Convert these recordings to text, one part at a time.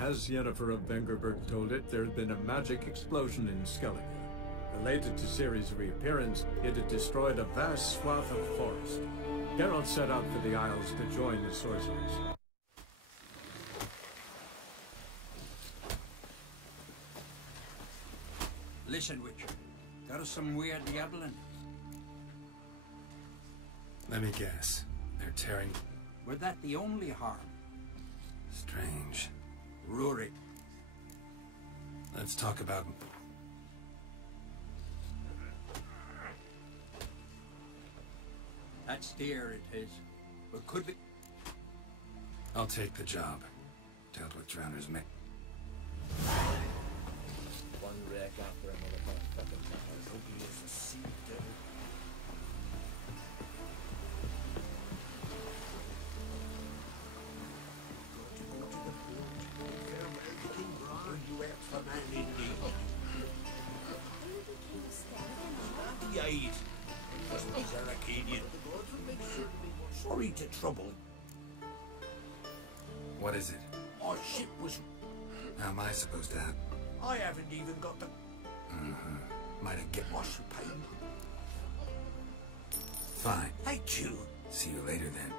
As Yennefer of Vengerberg told it, there had been a magic explosion in Skellige. Related to Ciri's reappearance, it had destroyed a vast swath of forest. Geralt set out for the Isles to join the sorcerers. Listen, Witcher. Got us some weird gabbling. Let me guess. They're tearing... Were that the only harm? Strange. Rory. Let's talk about... That's dear, it is. But could be... I'll take the job. Dealt with drowners, mate. One wreck after another fucking time. As ugly as a sea devil. Sorry to trouble. What is it? Our ship was... How am I supposed to have... I haven't even got the... Might have get... What's the pain? Fine. Hate you. See you later, then.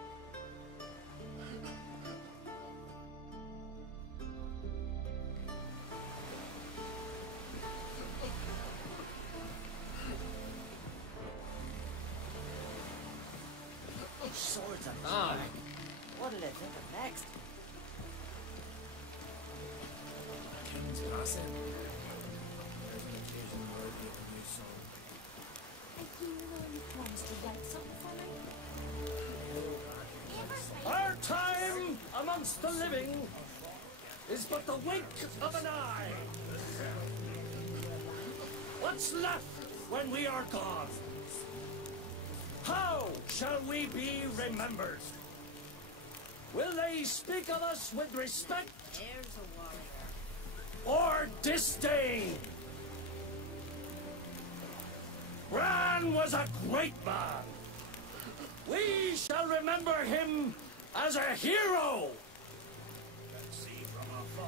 Swords and knives. What'll they think of next? King's gossip. There's an occasion worthy of a new song. A hero promised to write something for me. Our time amongst the living is but the wink of an eye. What's left when we are gone? How shall we be remembered? Will they speak of us with respect? There's a warrior. Or disdain? Bran was a great man. We shall remember him as a hero. Let's see from afar.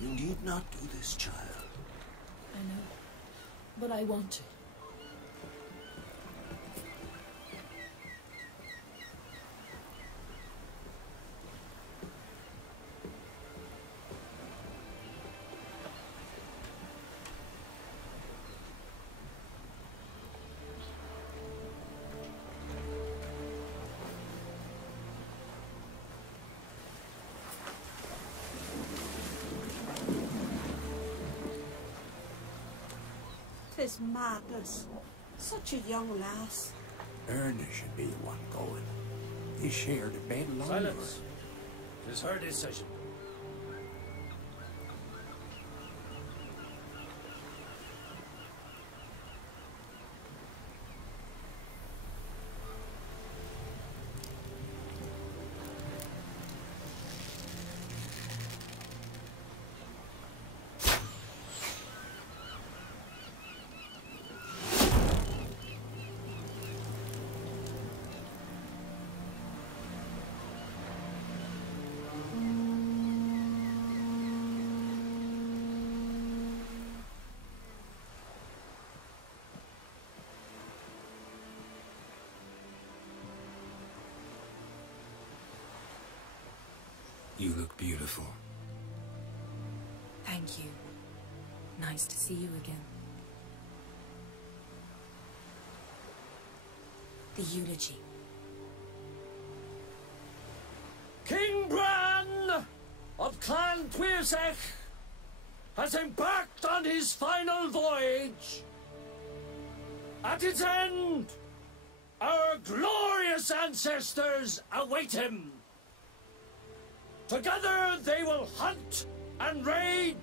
You need not do this, child. I know, but I want to. This madness. Such a young lass. Erna should be the one going. They shared a bed alone. Silence. It is her decision. You look beautiful. Thank you. Nice to see you again. The eulogy. King Bran of Clan Twirsech has embarked on his final voyage. At its end, our glorious ancestors await him. Together they will hunt and raid.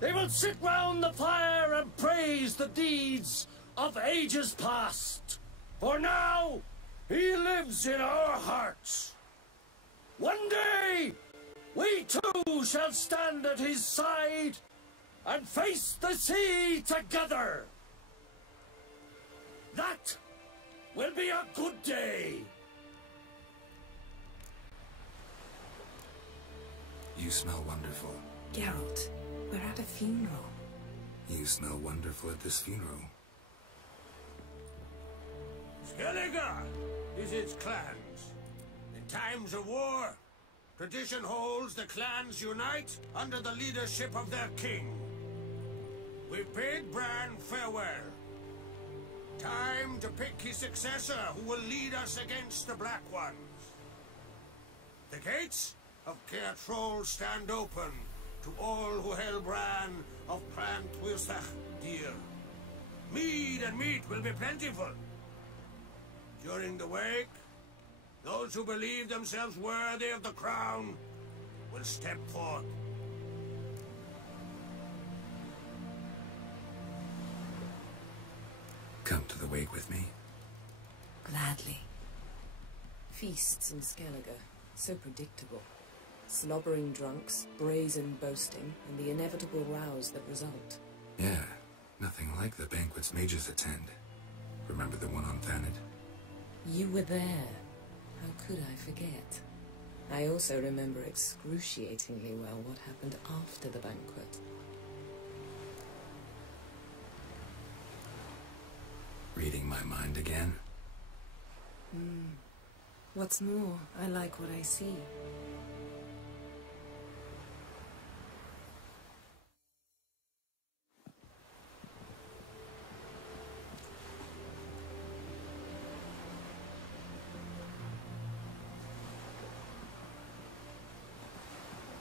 They will sit round the fire and praise the deeds of ages past. For now, he lives in our hearts. One day, we too shall stand at his side and face the sea together. That will be a good day. You smell wonderful. Geralt, we're at a funeral. You smell wonderful at this funeral. Skellige is its clans. In times of war, tradition holds the clans unite under the leadership of their king. We bid Bran farewell. Time to pick his successor who will lead us against the Black Ones. The gates of Caer Troll stand open to all who held Bran of Clan Twirsech dear. Mead and meat will be plentiful. During the wake, those who believe themselves worthy of the crown will step forth. Come to the wake with me. Gladly. Feasts in Skellige, so predictable. Slobbering drunks, brazen boasting, and the inevitable rows that result. Yeah, nothing like the banquets mages attend. Remember the one on Thanet? You were there. How could I forget? I also remember excruciatingly well what happened after the banquet. Reading my mind again? What's more, I like what I see.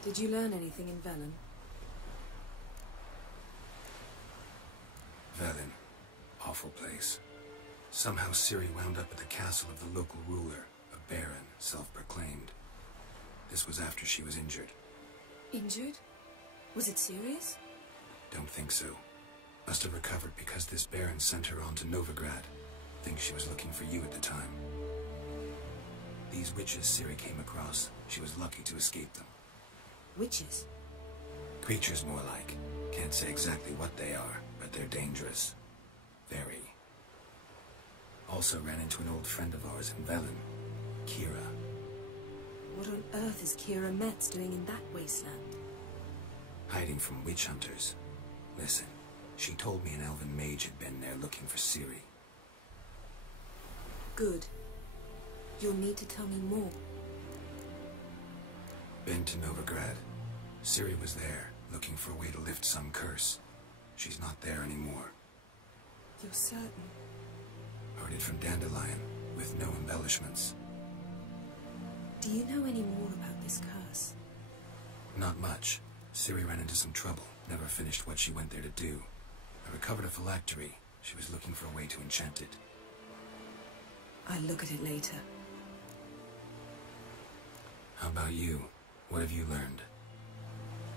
Did you learn anything in Velen? Velen. Awful place. Somehow Ciri wound up at the castle of the local ruler, a baron, self-proclaimed. This was after she was injured. Injured? Was it serious? Don't think so. Must have recovered because this baron sent her on to Novigrad. Think she was looking for you at the time. These witches Ciri came across, she was lucky to escape them. Witches? Creatures more like. Can't say exactly what they are, but they're dangerous. Very. Also ran into an old friend of ours in Velen, Kira. What on earth is Kira Metz doing in that wasteland? Hiding from witch hunters. Listen, she told me an elven mage had been there looking for Ciri. Good. You'll need to tell me more. Been to Novigrad. Ciri was there, looking for a way to lift some curse. She's not there anymore. You're certain? Heard it from Dandelion, with no embellishments. Do you know any more about this curse? Not much. Ciri ran into some trouble, never finished what she went there to do. I recovered a phylactery. She was looking for a way to enchant it. I'll look at it later. How about you? What have you learned?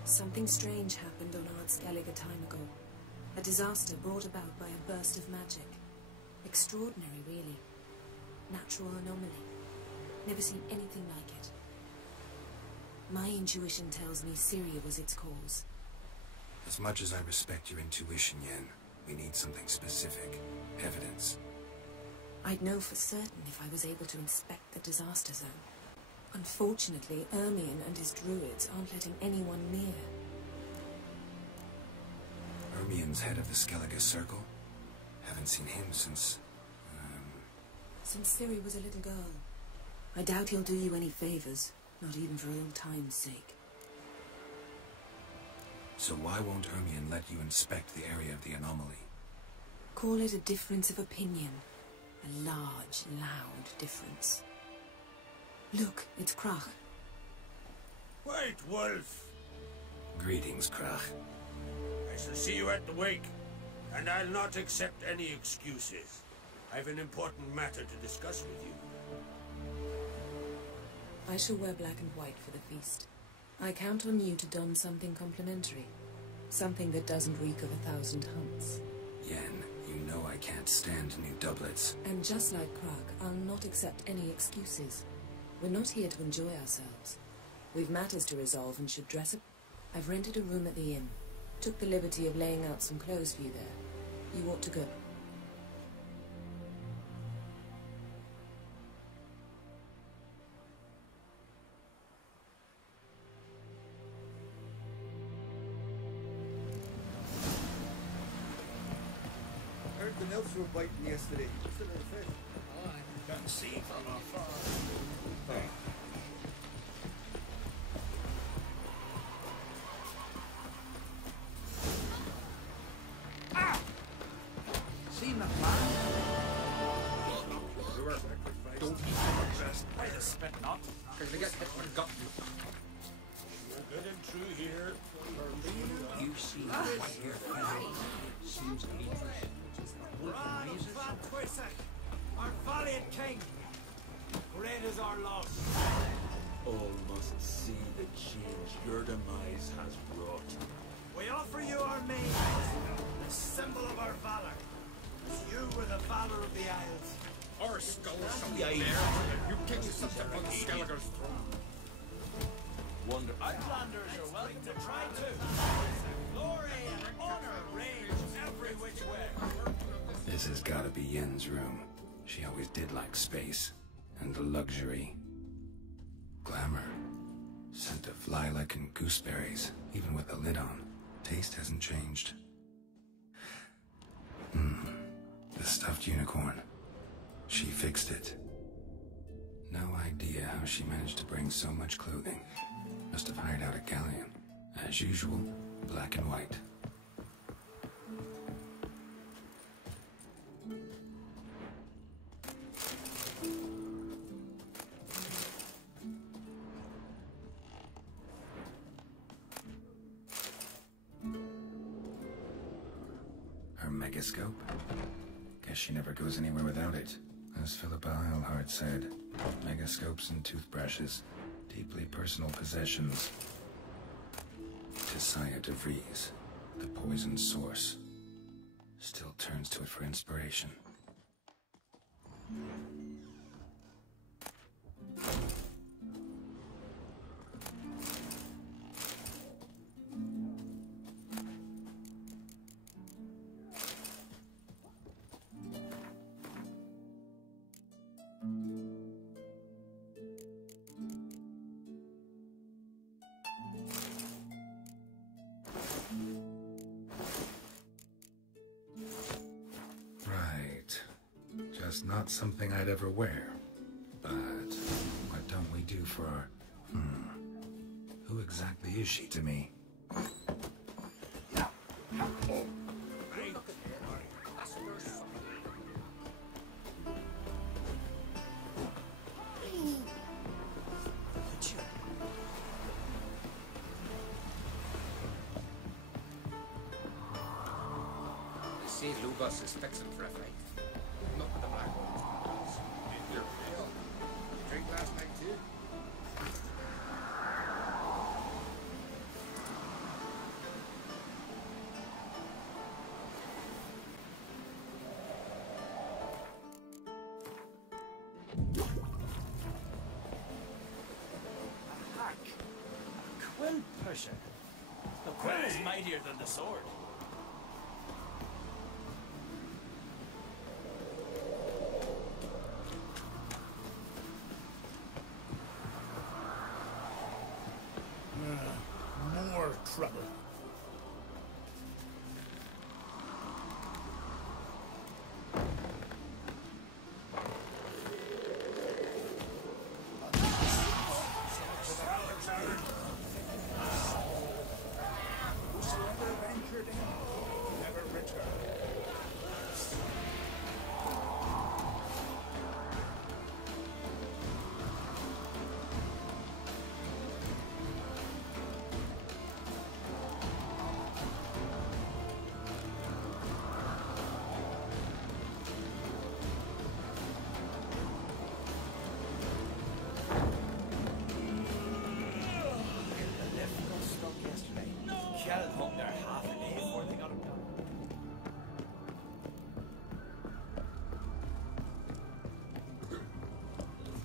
Something strange happened on Ard Skellige a time ago. A disaster brought about by a burst of magic. Extraordinary, really. Natural anomaly. Never seen anything like it. My intuition tells me Ciri was its cause. As much as I respect your intuition, Yen, we need something specific. Evidence. I'd know for certain if I was able to inspect the disaster zone. Unfortunately, Ermion and his druids aren't letting anyone near. Ermion's head of the Skellige Circle? Haven't seen him since... Since Ciri was a little girl. I doubt he'll do you any favors. Not even for old time's sake. So why won't Ermion let you inspect the area of the anomaly? Call it a difference of opinion. A large, loud difference. Look, it's Krach. White Wolf! Greetings, Krach. I shall see you at the wake, and I'll not accept any excuses. I've an important matter to discuss with you. I shall wear black and white for the feast. I count on you to don something complimentary. Something that doesn't reek of 1,000 hunts. Yen, you know I can't stand new doublets. And just like Krach, I'll not accept any excuses. We're not here to enjoy ourselves. We've matters to resolve and should dress up. I've rented a room at the inn. Took the liberty of laying out some clothes for you there. You ought to go. Heard the nymphs were biting yesterday. What's the little fish? Oh, I can see from afar. Seen the plan? Don't I suspect not. Because they get hit when got you. We're good and true here. You see what here seems dangerous. Our valiant king! Great is our loss. All must see the change your demise has wrought. We offer you our mane, the symbol of our valor. As you were the valor of the Isles. Our skulls shall be Yeah, bare. yeah. You king is such upon Skelliger's throne. Wonder. Outlanders are welcome to try too. Glory and honor reigns every which way. This has gotta be Yen's room. She always did like space. And the luxury. Glamour. Scent of lilac and gooseberries, even with the lid on. Taste hasn't changed. The stuffed unicorn. She fixed it. No idea how she managed to bring so much clothing. Must have hired out a galleon. As usual, black and white. Her megascope? Guess she never goes anywhere without it. As Philippa Eilhart said, megascopes and toothbrushes, deeply personal possessions. Tisaya DeVries, the poison source, still turns to it for inspiration. Right. Just not something I'd ever wear. But what don't we do for our... Who exactly is she to me? See Lugos is fixing for a fight. Not with the black ones. You're pale. You drink last night too? A hack. A quill pusher. The quill is mightier than the sword. More trouble.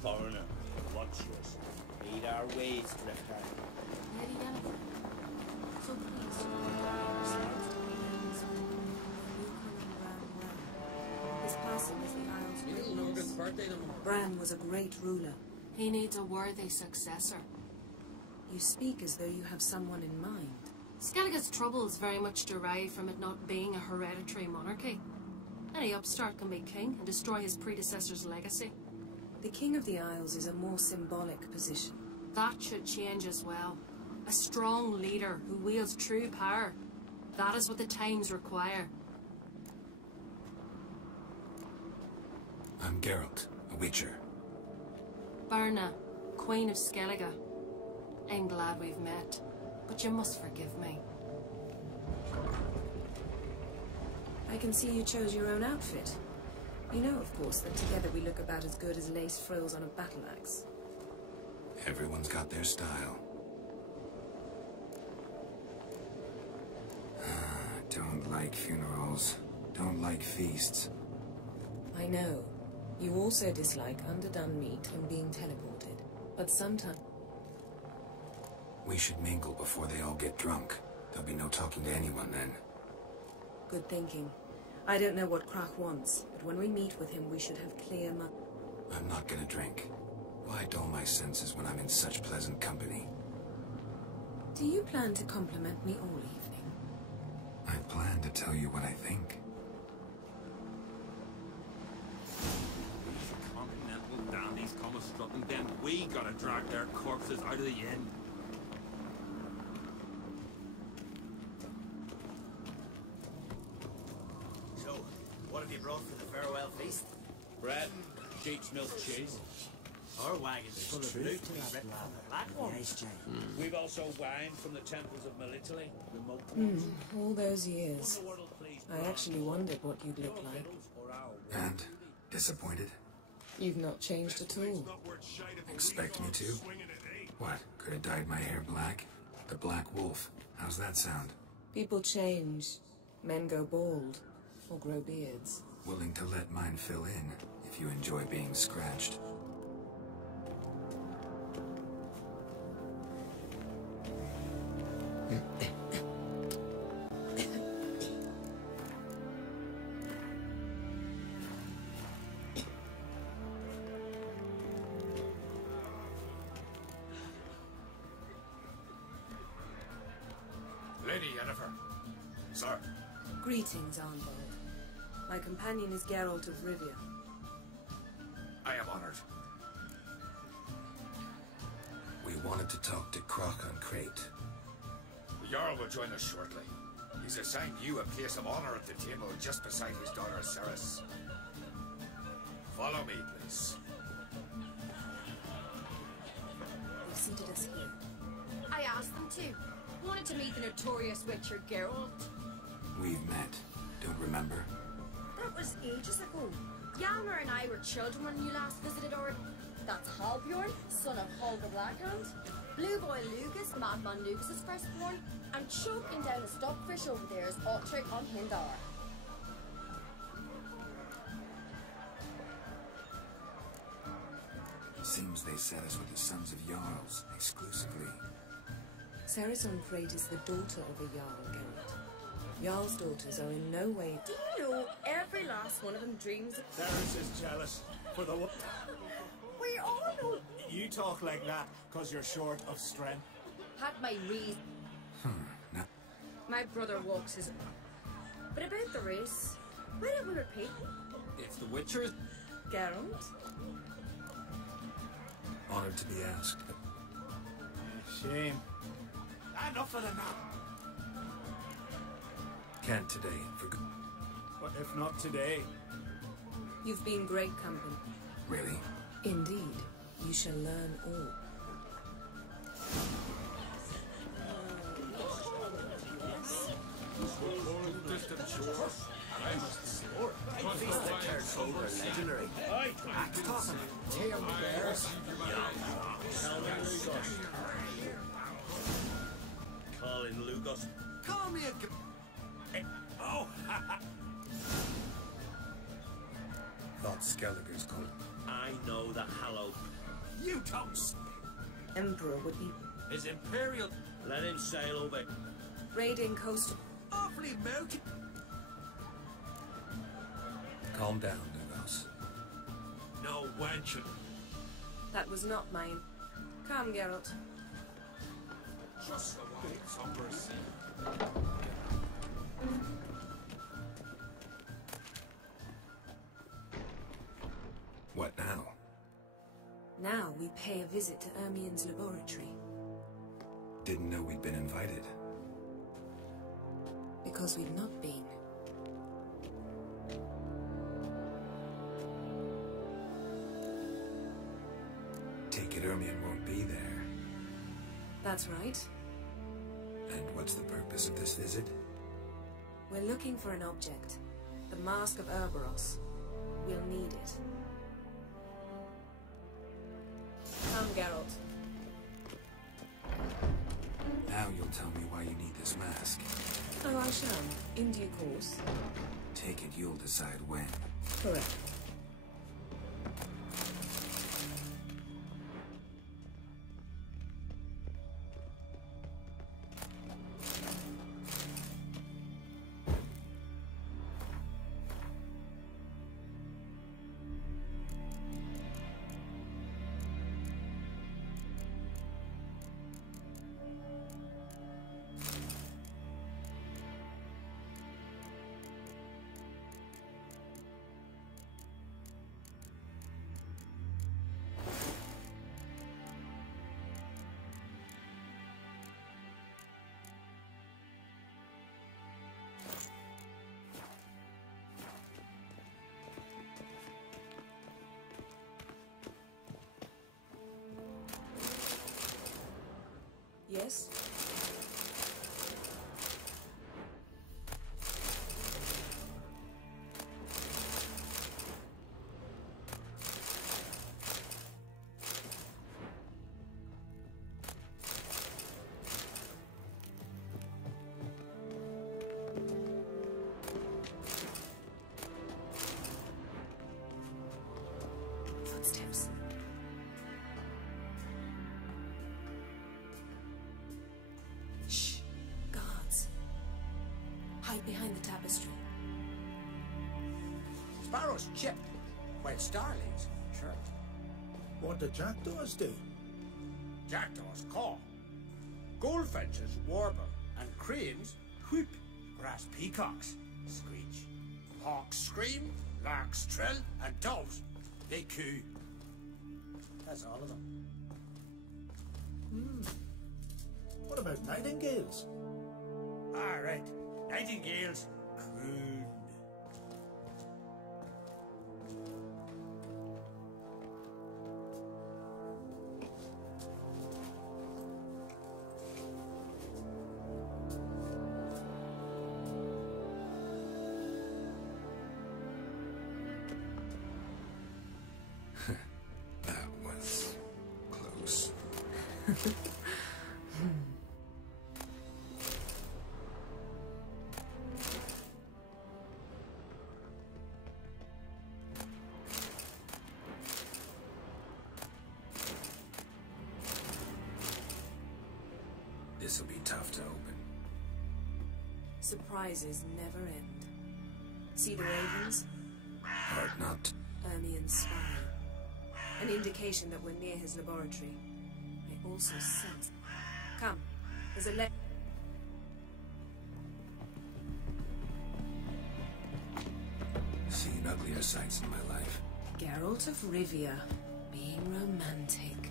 Foreigner, what's yours? Lead our ways, Drifter. Lady Yennefer, so pleased to understand his passing is the Isle's great loss. Bran was a great ruler. He needs a worthy successor. You speak as though you have someone in mind. Skellige's troubles very much derive from it not being a hereditary monarchy. Any upstart can be king and destroy his predecessor's legacy. The King of the Isles is a more symbolic position. That should change as well. A strong leader who wields true power. That is what the times require. I'm Geralt, a Witcher. Birna, Queen of Skellige. I'm glad we've met, but you must forgive me. I can see you chose your own outfit. You know, of course, that together we look about as good as lace frills on a battle axe. Everyone's got their style. Don't like funerals. Don't like feasts. I know. You also dislike underdone meat and being teleported. But sometimes... We should mingle before they all get drunk. There'll be no talking to anyone then. Good thinking. I don't know what Krach wants, but when we meet with him, we should have clear mind. I'm not gonna drink. Why dull my senses when I'm in such pleasant company? Do you plan to compliment me all evening? I plan to tell you what I think. These continental dandies come a strutting, then we gotta drag their corpses out of the inn. What have you brought for the farewell feast? Bread, sheep's milk cheese. Our wagon's full of fruit to be ripped from the black one. We've also wine from the temples of Melitele, remote All those years. I actually wondered what you'd look like. And? Disappointed? You've not changed at all. Expect me to? What? Could have dyed my hair black? The Black Wolf. How's that sound? People change. Men go bald. Or grow beards. Willing to let mine fill in, if you enjoy being scratched. Lady Yennefer. Sir. Greetings, Arnbold. My companion is Geralt of Rivia. I am honored. We wanted to talk to Krach on Crate. The Jarl will join us shortly. He's assigned you a place of honor at the table just beside his daughter Ceres. Follow me, please. They've seated us here. I asked them to. Wanted to meet the notorious Witcher Geralt. We've met. Don't remember? That was ages ago. Hjalmar and I were children when you last visited our... That's Halbjorn, son of Holger Blackhand. Blue Boy Lugus, Madman Lugus' firstborn. And choking down a stockfish over there is Otric on Hindar. Seems they set us with the sons of Jarls, exclusively. Ceres on Crate is the daughter of a Jarl, Geralt. Jarl's daughters are in no way... Do you know every last one of them dreams of... Ceres is jealous for the... We all know... You talk like that because you're short of strength. Had my reason. No. My brother walks his... But about the race, why don't we repeat? If the Witcher... Geralt? Honored to be asked. Shame. Enough of the now. Can't today, for good. But if not today... You've been great company. Really? Indeed. You shall learn all. Legendary. Colin Lucas. Call me a... Oh, Thought Skelliger's cool. I know the hallowed. you don't... Emperor would be His Imperial. Let him sail over. raiding coastal. Awfully milky. Calm down, Lugos. No wench. That was not mine. Come, Geralt. Just the way some sea. What now? Now we pay a visit to Ermien's laboratory. Didn't know we'd been invited. Because we've not been. Take it Ermien won't be there. That's right. And what's the purpose of this visit? We're looking for an object. The Mask of Urboros. We'll need it. Come, Geralt. Now you'll tell me why you need this mask. Oh, I shall. In due course. Take it you'll decide when. Correct. Yes? Footsteps. Shh. Guards. Hide behind the tapestry. Sparrows chip, while starlings chirp. What do jackdaws do? Jackdaws caw. Goldfinches warble, and cranes whoop. Grass peacocks screech. Hawks scream, larks trill, and doves, they coo. That's all of them. What about nightingales? All right, nightingales croon. That was close. This'll be tough to open. Surprises never end. See the ravens? Hard not. Ermien's spire. An indication that we're near his laboratory. I also sense... Come, there's a Seen uglier sights in my life. Geralt of Rivia, being romantic.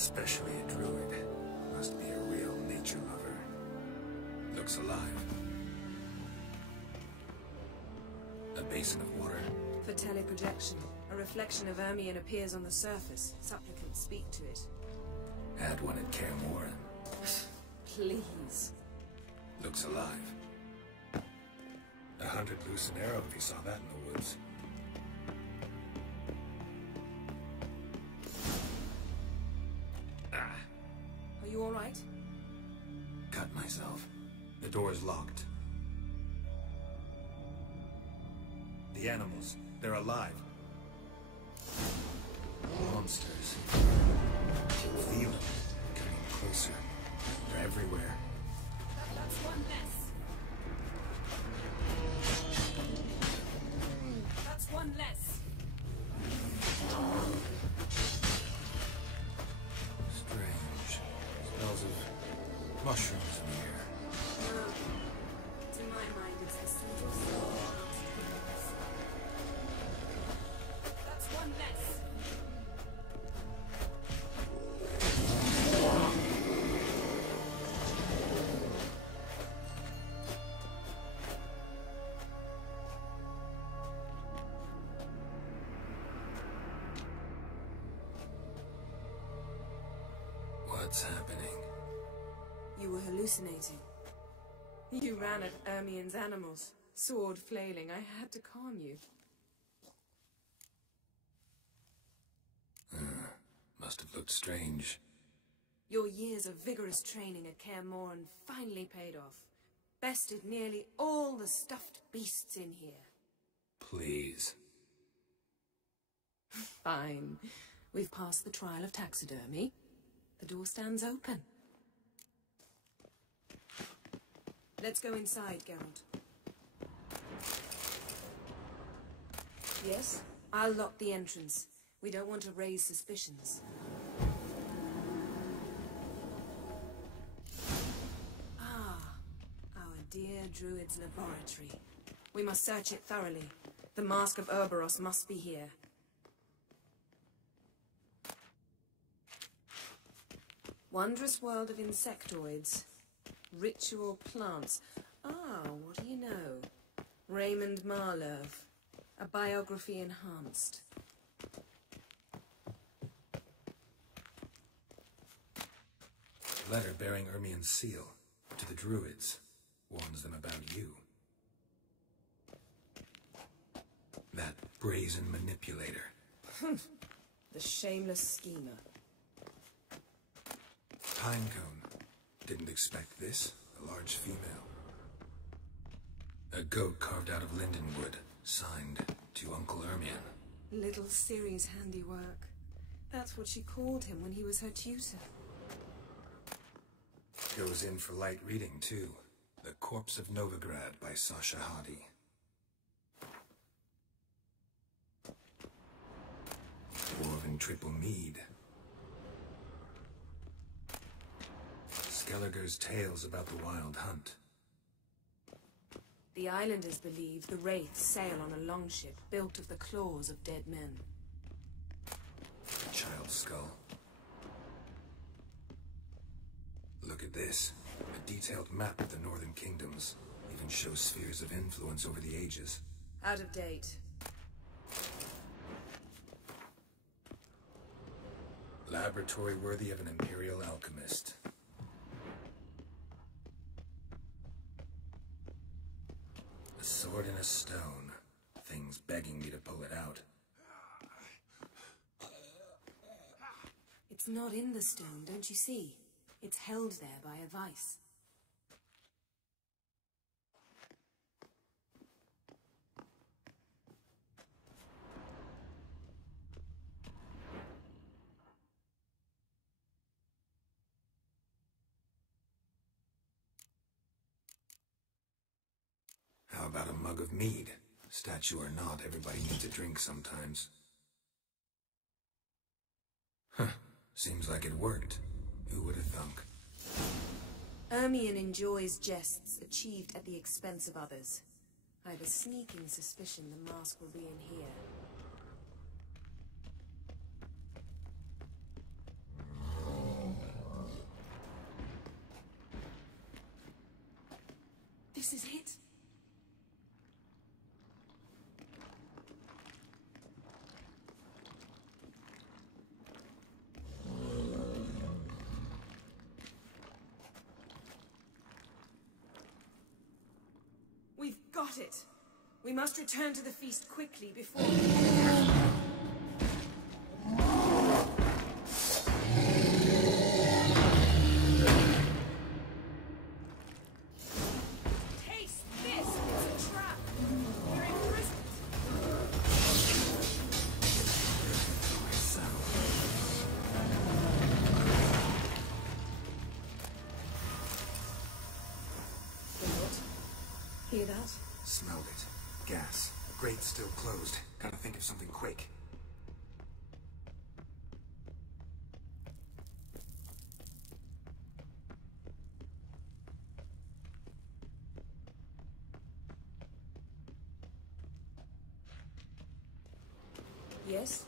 Especially a druid. Must be a real nature lover. Looks alive. A basin of water. For teleprojection, a reflection of Ermion appears on the surface. Supplicants speak to it. Had one at Kaer Morhen. Please. Looks alive. A hunted loose an arrow if he saw that in the woods. Are you all right? Cut myself. The door's locked. The animals, they're alive. Monsters. Feel them coming closer. They're everywhere. That's one less. That's one less. Strange. Smells of mushrooms in the air. To my mind, it's the scent of soul. That's one less. What's happening? You were hallucinating. You ran at Ermion's animals, sword flailing. I had to calm you. Must have looked strange. Your years of vigorous training at Kaer Morhen finally paid off. Bested nearly all the stuffed beasts in here. Please. Fine. We've passed the trial of taxidermy. The door stands open. Let's go inside, Geralt. Yes? I'll lock the entrance. We don't want to raise suspicions. Ah, our dear druid's laboratory. We must search it thoroughly. The Mask of Ouroboros must be here. Wondrous world of insectoids. Ritual plants. Ah, what do you know? Raymond Marlove. A biography enhanced. Letter bearing Ermion's seal to the druids. Warns them about you. That brazen manipulator. The shameless schemer. Pinecone. Didn't expect this. A large female. A goat carved out of lindenwood. Signed to Uncle Ermion. Little Ciri's handiwork. That's what she called him when he was her tutor. Goes in for light reading, too. The Corpse of Novigrad by Sasha Hadi. Dwarven Triple Mead. Skelliger's tales about the Wild Hunt. The islanders believe the wraiths sail on a longship built of the claws of dead men. A child's skull. Look at this. A detailed map of the Northern Kingdoms. Even shows spheres of influence over the ages. Out of date. Laboratory worthy of an Imperial alchemist. A sword in a stone. Things begging me to pull it out. It's not in the stone, don't you see? It's held there by a vice. How about a mug of mead? Statue or not, everybody needs a drink sometimes. Huh. Seems like it worked. Who would have thunk? Ermion enjoys jests achieved at the expense of others. I have a sneaking suspicion the mask will be in here. got it. We must return to the feast quickly before... Taste this! It's a trap! We're imprisoned! Hear that? Smelled it. Gas. Grate's still closed. Gotta think of something quick. Yes?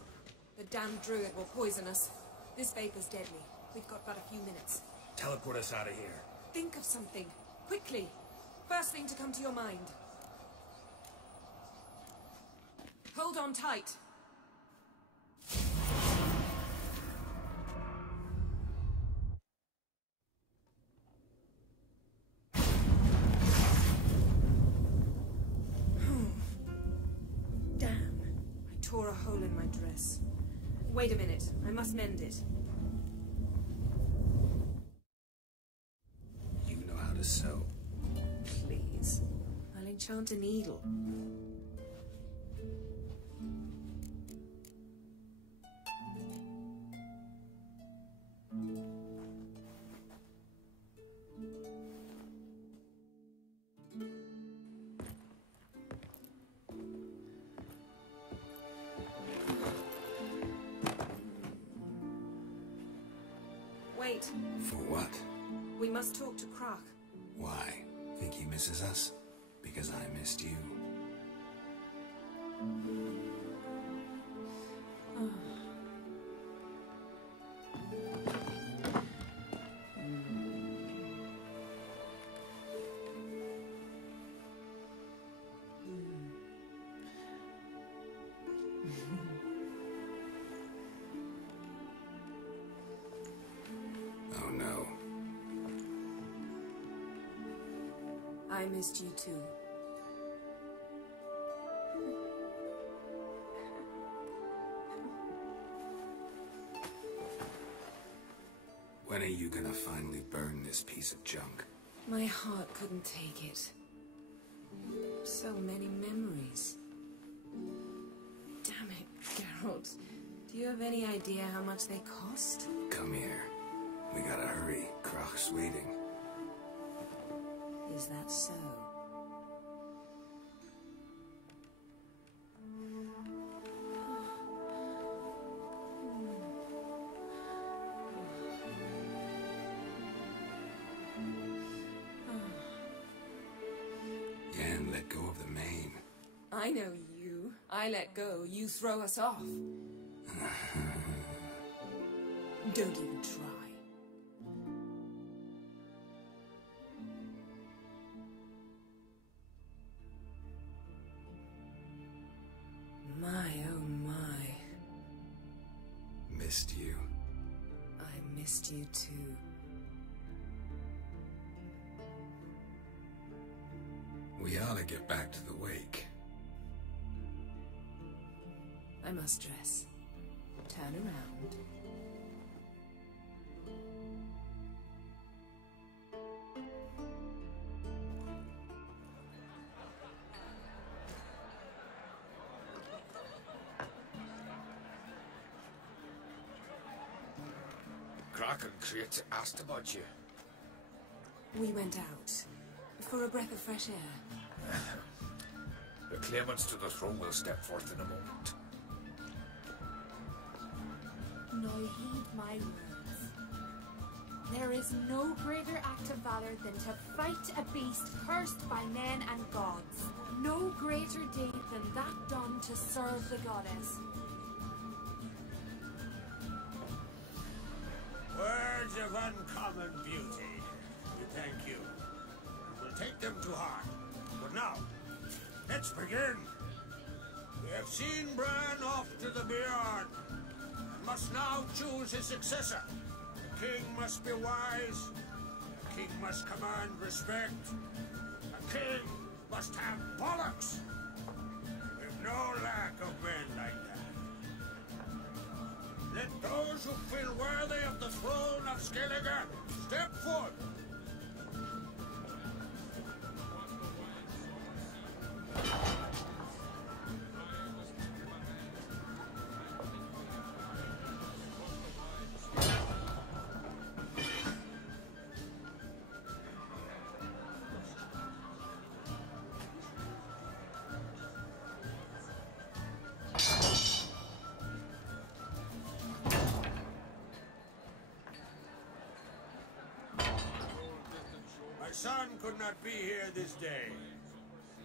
The damned druid will poison us. This vapor's deadly. We've got but a few minutes. Teleport us out of here. Think of something. Quickly. First thing to come to your mind. Hold on tight. Damn. I tore a hole in my dress. Wait a minute. I must mend it. You know how to sew. Please. I'll enchant a needle. Wait. For what? We must talk to Croc. Why? Think he misses us? Because I missed you. Oh no. I missed you too. When are you gonna finally burn this piece of junk? My heart couldn't take it. So many memories. Damn it, Geralt. Do you have any idea how much they cost? Come here. We gotta hurry. Croc's waiting. Is that so? Yen let go of the mane. I know you. I let go, you throw us off. Don't even try. My, oh my. Missed you. I missed you too. We ought to get back to the wake. I must dress. Turn around. Croc and Crate asked about you. We went out. For a breath of fresh air. The claimants to the throne will step forth in a moment. Now heed my words. There is no greater act of valor than to fight a beast cursed by men and gods. No greater deed than that done to serve the goddess. Words of uncommon beauty. We thank you. We'll take them to heart. But now, let's begin. We have seen Bran off to the Beyond, and must now choose his successor. The king must be wise. The king must command respect. The king must must have bollocks! We've no lack of men like that. Let those who feel worthy of the throne of Skellige step forth! My son could not be here this day.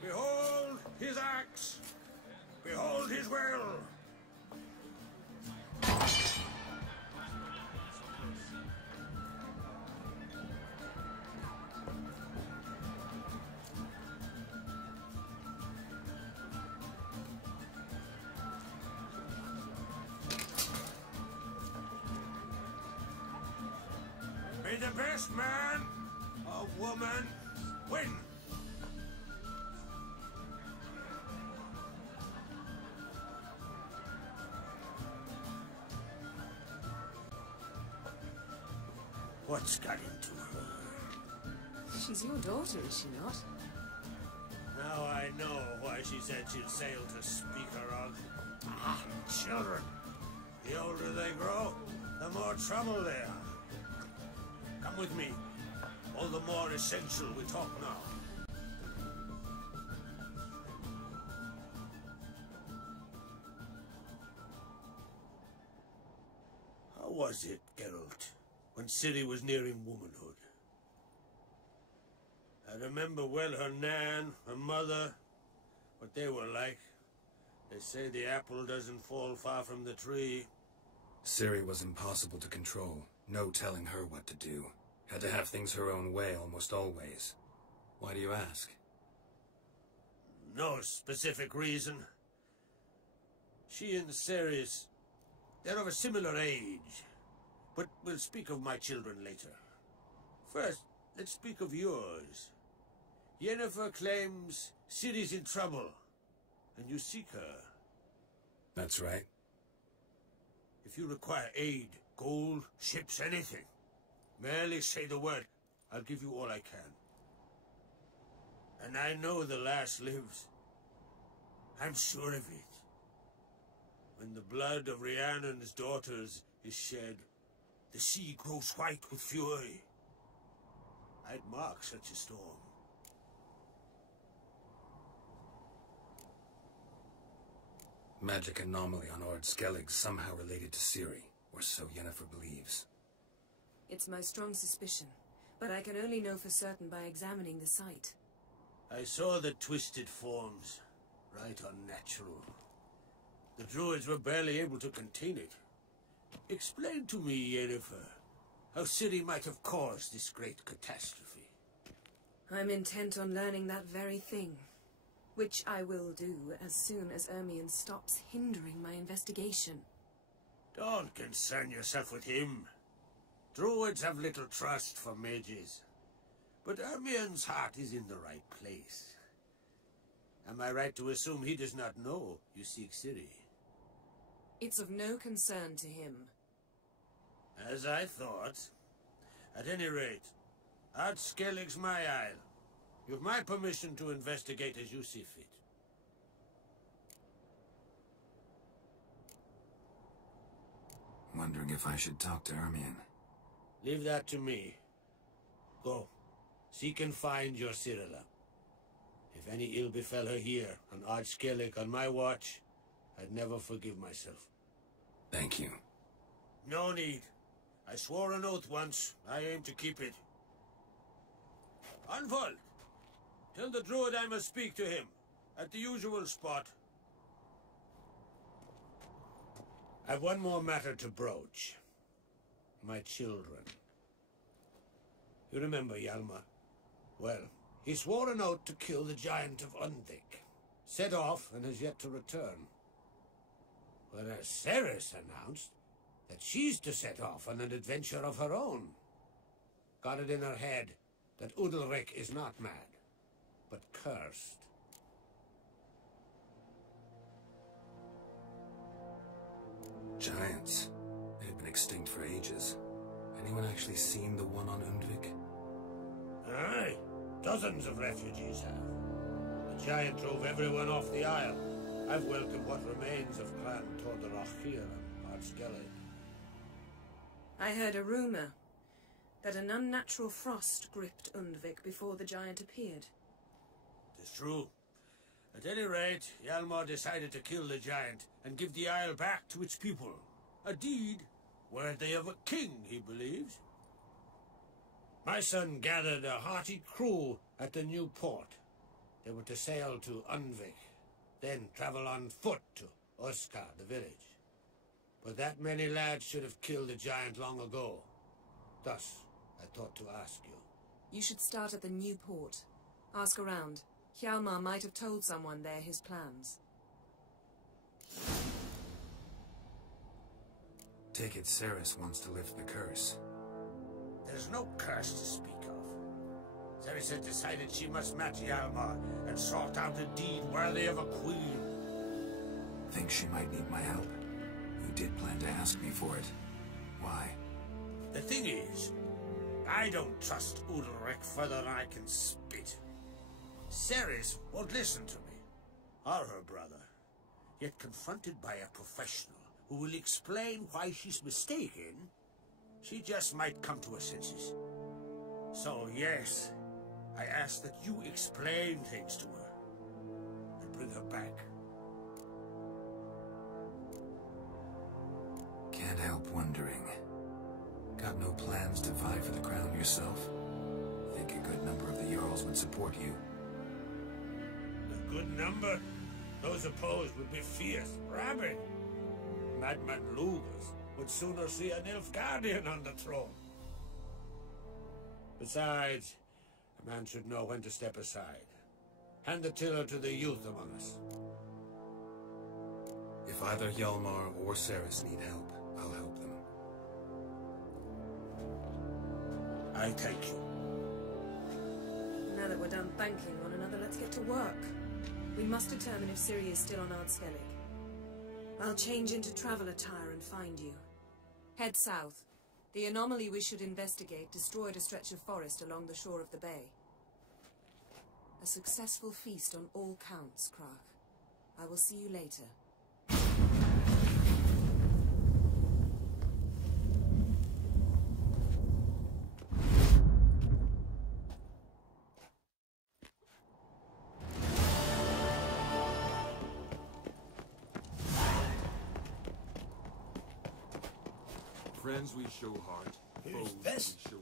Behold his axe. Behold his will. May the best man or woman win. What's got into her? She's your daughter, is she not? Now I know why she said she'd sail to speak her of. Ah, children. The older they grow, the more trouble they are. Come with me. All the more essential we talk now. How was it, Geralt, when Ciri was nearing womanhood? I remember well her nan, her mother, what they were like. They say the apple doesn't fall far from the tree. Ciri was impossible to control. No telling her what to do. Had to have things her own way almost always. Why do you ask? No specific reason. She and Ceres, they're of a similar age. But we'll speak of my children later. First, let's speak of yours. Yennefer claims Ciri's in trouble, and you seek her. That's right. If you require aid, gold, ships, anything, merely say the word. I'll give you all I can. And I know the lass lives. I'm sure of it. When the blood of Rhiannon's daughters is shed, the sea grows white with fury. I'd mark such a storm. Magic anomaly on Ord Skellig somehow related to Ciri, or so Yennefer believes. It's my strong suspicion, but I can only know for certain by examining the site. I saw the twisted forms, right unnatural. The druids were barely able to contain it. Explain to me, Yennefer, how Ciri might have caused this great catastrophe. I'm intent on learning that very thing, which I will do as soon as Ermion stops hindering my investigation. Don't concern yourself with him. Druids have little trust for mages. But Ermion's heart is in the right place. Am I right to assume he does not know you seek Ciri? It's of no concern to him. As I thought. At any rate, Ard Skellig's my isle. You've my permission to investigate as you see fit. Wondering if I should talk to Ermion. Leave that to me. Go. Seek and find your Cyrilla. If any ill befell her here, on Ard Skellig on my watch, I'd never forgive myself. Thank you. No need. I swore an oath once. I aim to keep it. Unfold! Tell the druid I must speak to him, at the usual spot. I've one more matter to broach. My children. You remember Hjalmar? Well, he swore an oath to kill the giant of Undvik. Set off and has yet to return. Whereas Ceres announced that she's to set off on an adventure of her own. Got it in her head that Udalric is not mad, but cursed. Giants. They had been extinct for ages. Anyone actually seen the one on Undvik? Aye. Dozens of refugees have. The giant drove everyone off the isle. I've welcomed what remains of Clan Tordorachir and Ardskellig. I heard a rumor that an unnatural frost gripped Undvik before the giant appeared. It's true. At any rate, Hjalmar decided to kill the giant and give the isle back to its people. A deed worthy of a king, he believes. My son gathered a hearty crew at the new port. They were to sail to Undvik, then travel on foot to Oskar, the village. But that many lads should have killed the giant long ago. Thus, I thought to ask you. You should start at the new port. Ask around. Hjalmar might have told someone there his plans. Take it Ceres wants to lift the curse. There's no curse to speak of. Ceres had decided she must match Hjalmar and sort out a deed worthy of a queen. Think she might need my help? You did plan to ask me for it. Why? The thing is, I don't trust Udalric further than I can spit. Ceres won't listen to me, or her brother. Yet confronted by a professional who will explain why she's mistaken, she just might come to her senses. So yes, I ask that you explain things to her and bring her back. Can't help wondering. Got no plans to vie for the crown yourself? Think a good number of the Jarls would support you. A good number? Those opposed would be fierce, rabid. Madman Lugas would sooner see an Nilfgaardian on the throne. Besides, a man should know when to step aside. Hand the tiller to the youth among us. If either Hjalmar or Ceres need help, I'll help them. I thank you. Now that we're done thanking one another, let's get to work. We must determine if Ciri is still on Ardskellig. I'll change into travel attire and find you. Head south. The anomaly we should investigate destroyed a stretch of forest along the shore of the bay. A successful feast on all counts, Krach. I will see you later. Friends we show heart, Who's foes this? we show